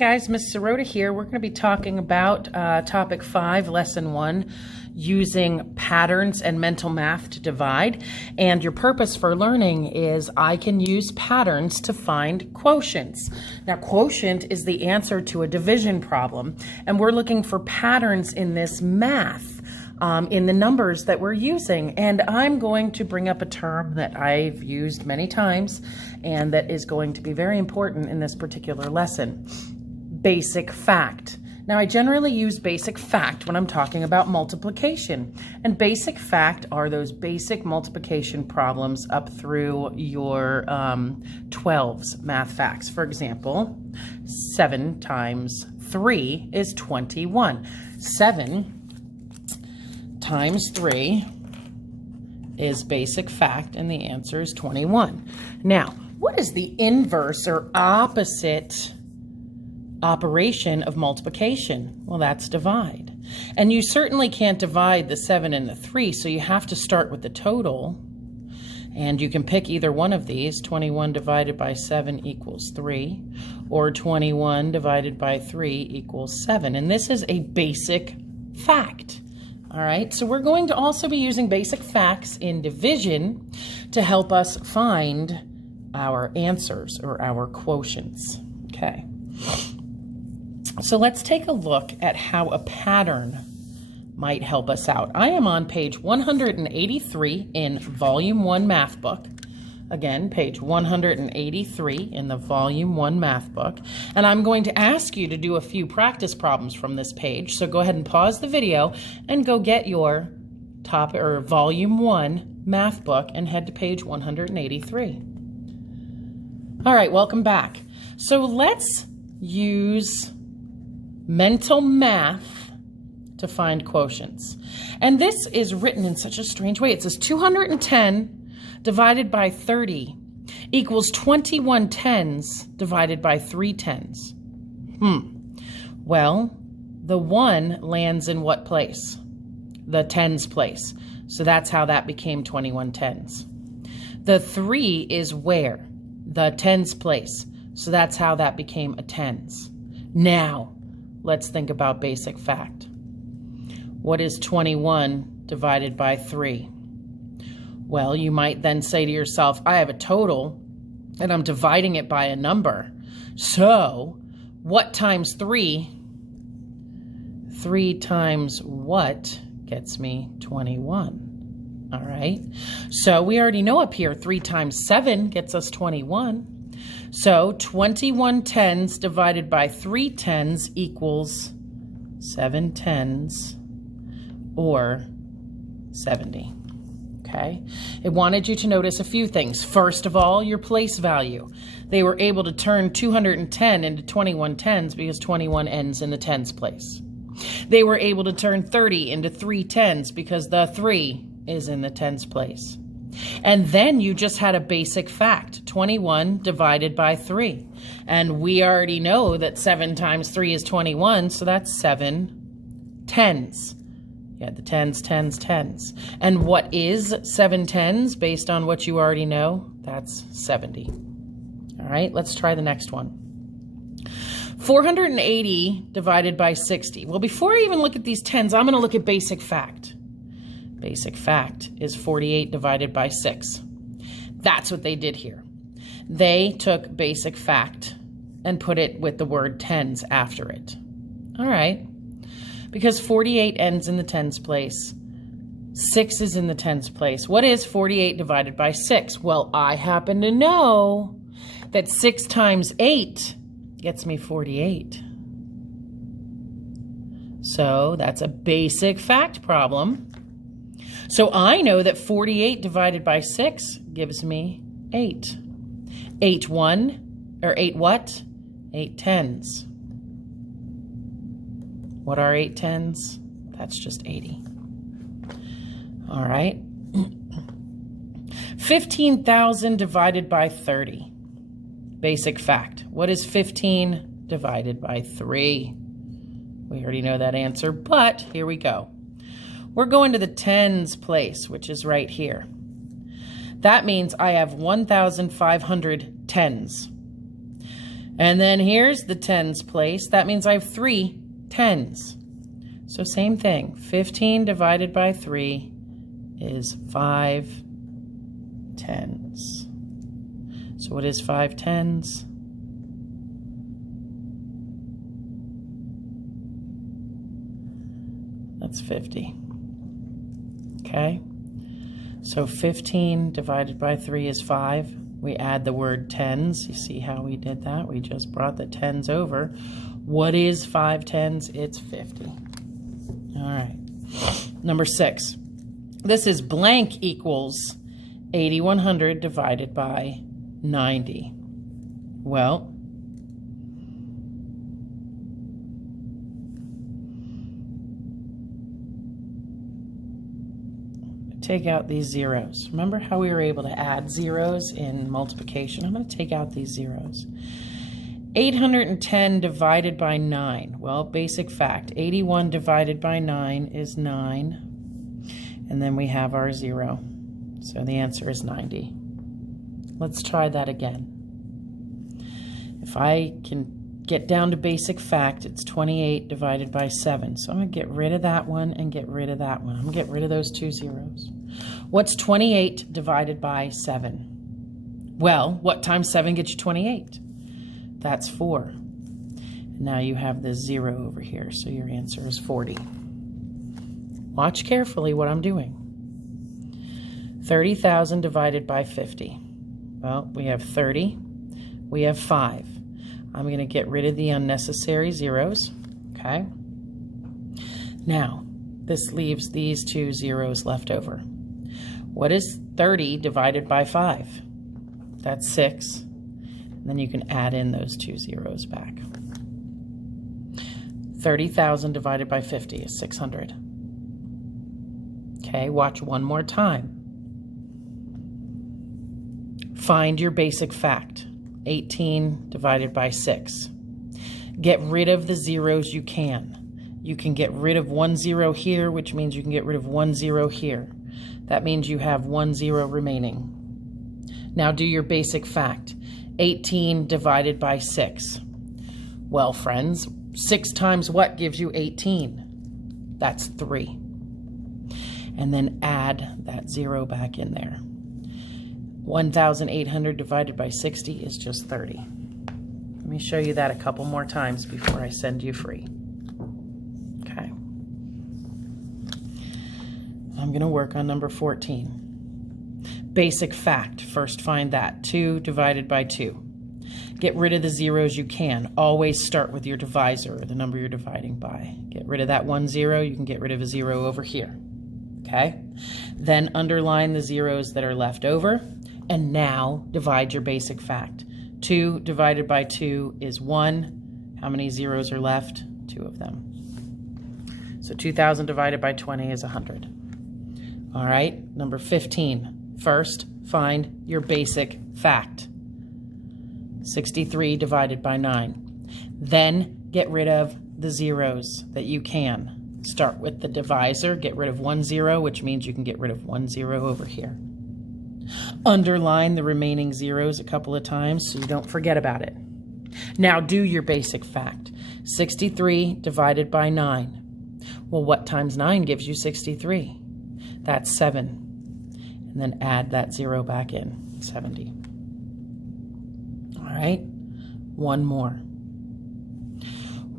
Guys, Ms. Sirota here. We're going to be talking about topic 5, lesson 1, using patterns and mental math to divide. And your purpose for learning is I can use patterns to find quotients. Now, quotient is the answer to a division problem, and we're looking for patterns in this math, in the numbers that we're using. And I'm going to bring up a term that I've used many times and that is going to be very important in this particular lesson. Basic fact. Now, I generally use basic fact when I'm talking about multiplication. And basic fact are those basic multiplication problems up through your 12s math facts. For example, 7 times 3 is 21. 7 times 3 is basic fact, and the answer is 21. Now, what is the inverse or opposite operation of multiplication? Well, that's divide. And you certainly can't divide the 7 and the 3, so you have to start with the total. And you can pick either one of these. 21 divided by 7 equals 3, or 21 divided by 3 equals 7. And this is a basic fact. All right, so we're going to also be using basic facts in division to help us find our answers or our quotients. Okay. So let's take a look at how a pattern might help us out. I am on page 183 in Volume 1 Math Book. Again, page 183 in the Volume 1 Math Book. And I'm going to ask you to do a few practice problems from this page. So go ahead and pause the video and go get your Volume 1 Math Book and head to page 183. All right, welcome back. So let's use mental math to find quotients. And this is written in such a strange way. It says 210 divided by 30 equals 21 tens divided by 3 tens. Well, the 1 lands in what place? The tens place. So that's how that became 21 tens. The 3 is where? The tens place. So that's how that became a tens. Now, let's think about basic fact. What is 21 divided by 3? Well, you might then say to yourself, I have a total and I'm dividing it by a number. So, what times 3? 3 times what gets me 21? All right. So, we already know up here 3 times 7 gets us 21. So 21 tens divided by 3 tens equals 7 tens or 70. Okay? It wanted you to notice a few things. First of all, your place value. They were able to turn 210 into 21 tens because 21 ends in the tens place. They were able to turn 30 into 3 tens because the 3 is in the tens place. And then you just had a basic fact, 21 divided by 3. And we already know that 7 times 3 is 21, so that's 7 tens. You had the tens, tens, tens. And what is 7 tens based on what you already know? That's 70. All right, let's try the next one. 480 divided by 60. Well, before I even look at these tens, I'm going to look at basic fact. Basic fact is 48 divided by 6. That's what they did here. They took basic fact and put it with the word tens after it. All right. Because 48 ends in the tens place. 6 is in the tens place. What is 48 divided by 6? Well, I happen to know that 6 times 8 gets me 48. So that's a basic fact problem. So I know that 48 divided by 6 gives me 8. 8 what? 8 tens. What are 8 tens? That's just 80. All right. 15,000 divided by 30. Basic fact. What is 15 divided by 3? We already know that answer, but here we go. We're going to the tens place, which is right here. That means I have 1,500 tens. And then here's the tens place. That means I have 3 tens. So same thing. 15 divided by 3 is 5 tens. So what is 5 tens? That's 50. Okay? So 15 divided by 3 is 5. We add the word tens. You see how we did that? We just brought the tens over. What is 5 tens? It's 50. All right. Number 6. This is blank equals 8100 divided by 90. Well, take out these zeros. Remember how we were able to add zeros in multiplication? I'm going to take out these zeros. 810 divided by 9. Well, basic fact. 81 divided by 9 is 9. And then we have our 0. So the answer is 90. Let's try that again. If I can get down to basic fact, it's 28 divided by 7. So I'm going to get rid of that one and get rid of that one. I'm going to get rid of those 2 zeros. What's 28 divided by 7? Well, what times 7 gets you 28? That's 4. Now you have this 0 over here, so your answer is 40. Watch carefully what I'm doing. 30,000 divided by 50. Well, we have 30. We have 5. I'm going to get rid of the unnecessary zeros. Okay. Now, this leaves these 2 zeros left over. What is 30 divided by 5? That's 6. And then you can add in those 2 zeros back. 30,000 divided by 50 is 600. Okay, watch one more time. Find your basic fact. 18 divided by 6. Get rid of the zeros you can. You can get rid of 1 0 here, which means you can get rid of 1 0 here. That means you have 1 0 remaining. Now do your basic fact. 18 divided by 6. Well, friends, 6 times what gives you 18? That's 3. And then add that 0 back in there. 1,800 divided by 60 is just 30. Let me show you that a couple more times before I send you free. Okay. I'm going to work on number 14. Basic fact. First find that. 2 divided by 2. Get rid of the zeros you can. Always start with your divisor, or the number you're dividing by. Get rid of that 1 0. You can get rid of a 0 over here. Okay? Then underline the zeros that are left over. And now divide your basic fact. 2 divided by 2 is 1. How many zeros are left? 2 of them. So 2,000 divided by 20 is 100. All right, number 15. First, find your basic fact. 63 divided by 9. Then get rid of the zeros that you can. Start with the divisor. Get rid of 1 0, which means you can get rid of 1 0 over here. Underline the remaining zeros a couple of times so you don't forget about it. Now do your basic fact. 63 divided by 9. Well, what times 9 gives you 63? That's 7. And then add that 0 back in, 70. All right, one more.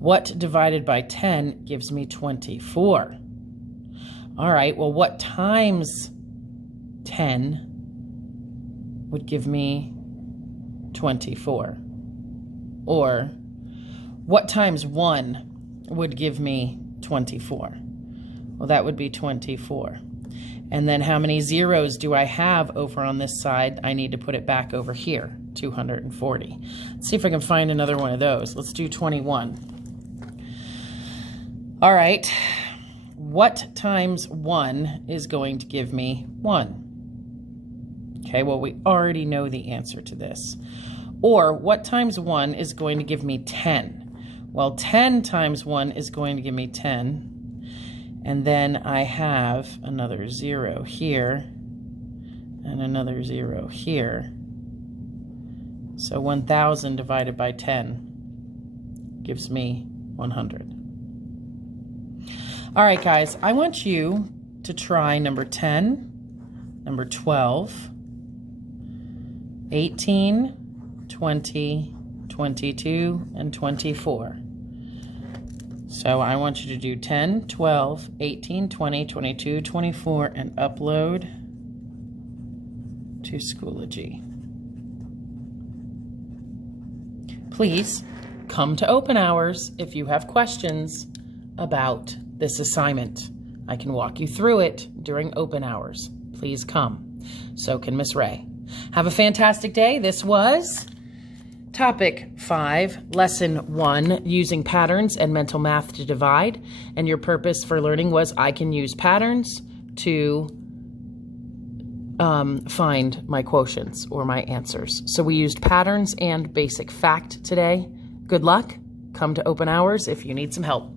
What divided by 10 gives me 24? All right, well, what times 10 would give me 24? Or what times 1 would give me 24? Well, that would be 24. And then how many zeros do I have over on this side? I need to put it back over here, 240. Let's see if I can find another one of those. Let's do 21. All right, what times 1 is going to give me 1? Okay, well, we already know the answer to this. Or what times 1 is going to give me 10? Well, 10 times 1 is going to give me 10. And then I have another 0 here and another 0 here. So 1,000 divided by 10 gives me 100. All right, guys, I want you to try number 10, number 12, 18, 20, 22, and 24. So I want you to do 10, 12, 18, 20, 22, 24, and upload to Schoology. Please come to open hours if you have questions about this assignment. I can walk you through it during open hours. Please come. So can Miss Ray. Have a fantastic day. This was Topic 5, Lesson 1, Using Patterns and Mental Math to Divide. And your purpose for learning was I can use patterns to find my quotients or my answers. So we used patterns and basic fact today. Good luck. Come to open hours if you need some help.